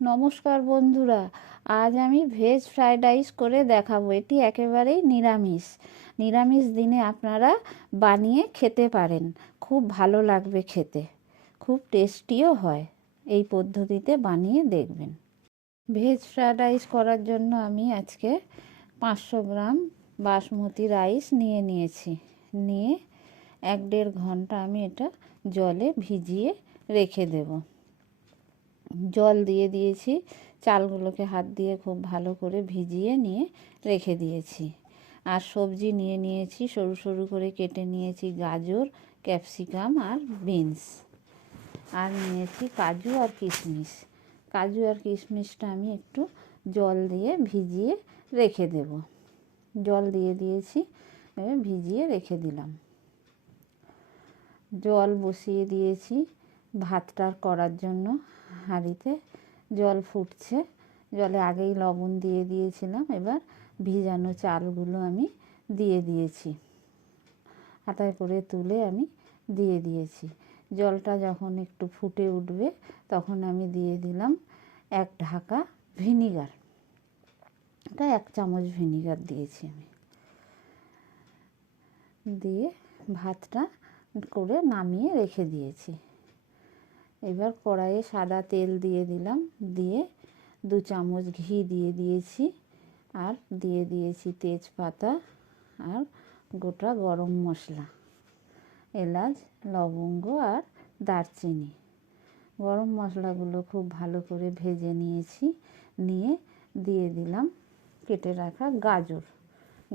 নমস্কার বন্ধুরা, আজ আমি ভেজ ফ্রাইড রাইস করে দেখাবো। এটি একেবারেই নিরামিষ দিনে আপনারা বানিয়ে খেতে পারেন। খুব ভালো লাগবে খেতে, খুব টেস্টিও হয়। এই পদ্ধতিতে বানিয়ে দেখবেন। ভেজ ফ্রাইড রাইস করার জন্য আমি আজকে 500 গ্রাম বাসমতি রাইস নিয়েছি। নিয়ে 1-1.5 ঘন্টা আমি এটা জলে ভিজিয়ে রেখে দেব। জল দিয়ে দিয়েছি, চালগুলোকে হাত দিয়ে খুব ভালো করে ভিজিয়ে নিয়ে রেখে দিয়েছি। আর সবজি নিয়েছি, সরু সরু করে কেটে নিয়েছি গাজর, ক্যাপসিকাম আর বিনস। আর নিয়েছি কাজু আর কিশমিশ। কাজু আর কিশমিশটা আমি একটু জল দিয়ে ভিজিয়ে রেখে দেব। জল দিয়ে দিয়েছি, ভিজিয়ে রেখে দিলাম। জল বসিয়ে দিয়েছি ভাতটা করার জন্য। হাঁড়িতে জল ফুটছে, জলে আগেই লবণ দিয়ে দিয়েছিলাম। এবার ভিজানো চালগুলো আমি দিয়ে দিয়েছি, হাতায় করে তুলে আমি দিয়ে দিয়েছি। জলটা যখন একটু ফুটে উঠবে তখন আমি দিয়ে দিলাম 1 ঢাকা ভিনিগার। এটা 1 চামচ ভিনিগার দিয়েছি আমি। দিয়ে ভাতটা করে নামিয়ে রেখে দিয়েছি। এবার কড়াইয়ে সাদা তেল দিয়ে দিলাম, দিয়ে 2 চামচ ঘি দিয়ে দিয়েছি। আর দিয়ে দিয়েছি তেজপাতা আর গোটা গরম মশলা, এলাচ, লবঙ্গ আর দারচিনি। গরম মশলাগুলো খুব ভালো করে ভেজে নিয়েছি। নিয়ে দিয়ে দিলাম কেটে রাখা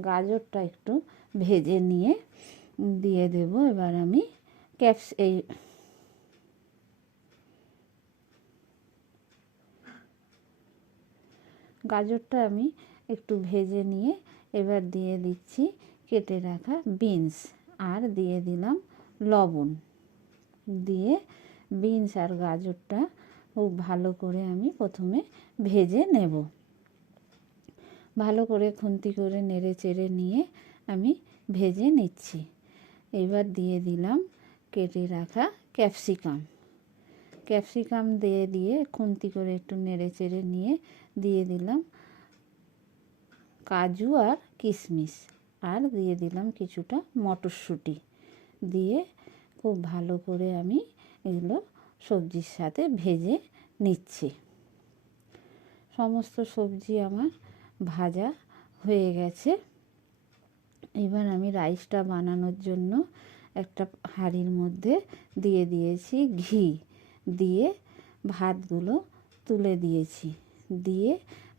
গাজরটা একটু ভেজে নিয়ে দিয়ে দেব। এবার আমি গাজরটা আমি একটু ভেজে নিয়ে এবার দিয়ে দিচ্ছি কেটে রাখা বিনস। আর দিয়ে দিলাম লবণ। দিয়ে বিনস আর গাজরটা খুব ভালো করে আমি প্রথমে ভেজে নেব। ভালো করে খুন্তি করে নেড়ে চেড়ে নিয়ে আমি ভেজে নিচ্ছি। এবার দিয়ে দিলাম কেটে রাখা ক্যাপসিকাম দিয়ে খুন্তি করে একটু নেড়ে চেড়ে নিয়ে দিয়ে দিলাম কাজু আর কিশমিশ। আর দিয়ে দিলাম কিছুটা মটরশুঁটি। দিয়ে খুব ভালো করে আমি এগুলো সবজির সাথে ভেজে নিচ্ছি। সমস্ত সবজি আমার ভাজা হয়ে গেছে। এবার আমি রাইসটা বানানোর জন্য একটা হাঁড়ির মধ্যে দিয়ে দিয়েছি ঘি। দিয়ে ভাতগুলো তুলে দিয়েছি। দিয়ে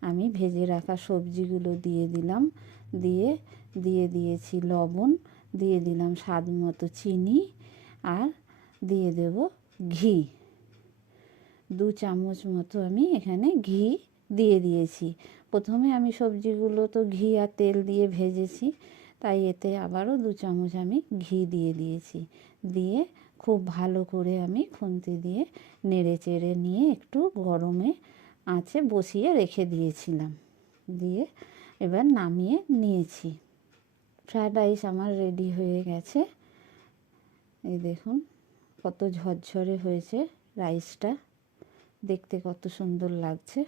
আমি ভেজে রাখা সবজিগুলো দিয়ে দিলাম। দিয়ে দিয়েছি লবণ, দিয়ে দিলাম স্বাদ মতো চিনি, আর দিয়ে দেব ঘি। 2 চামচ মতো আমি এখানে ঘি দিয়ে দিয়েছি। প্রথমে আমি সবজিগুলো তো ঘি আর তেল দিয়ে ভেজেছি, তাই এতে আবারও 2 চামচ আমি ঘি দিয়ে দিয়েছি। দিয়ে খুব ভালো করে আমি খুন্তি দিয়ে নেড়ে চেড়ে নিয়ে একটু গরমে আঁচে বসিয়ে রেখে দিয়েছিলাম। দিয়ে এবার নামিয়ে নিয়েছি। ফ্রাইড রাইস আমার রেডি হয়ে গেছে। এই দেখুন কত ঝরঝরে হয়েছে রাইসটা, দেখতে কত সুন্দর লাগছে।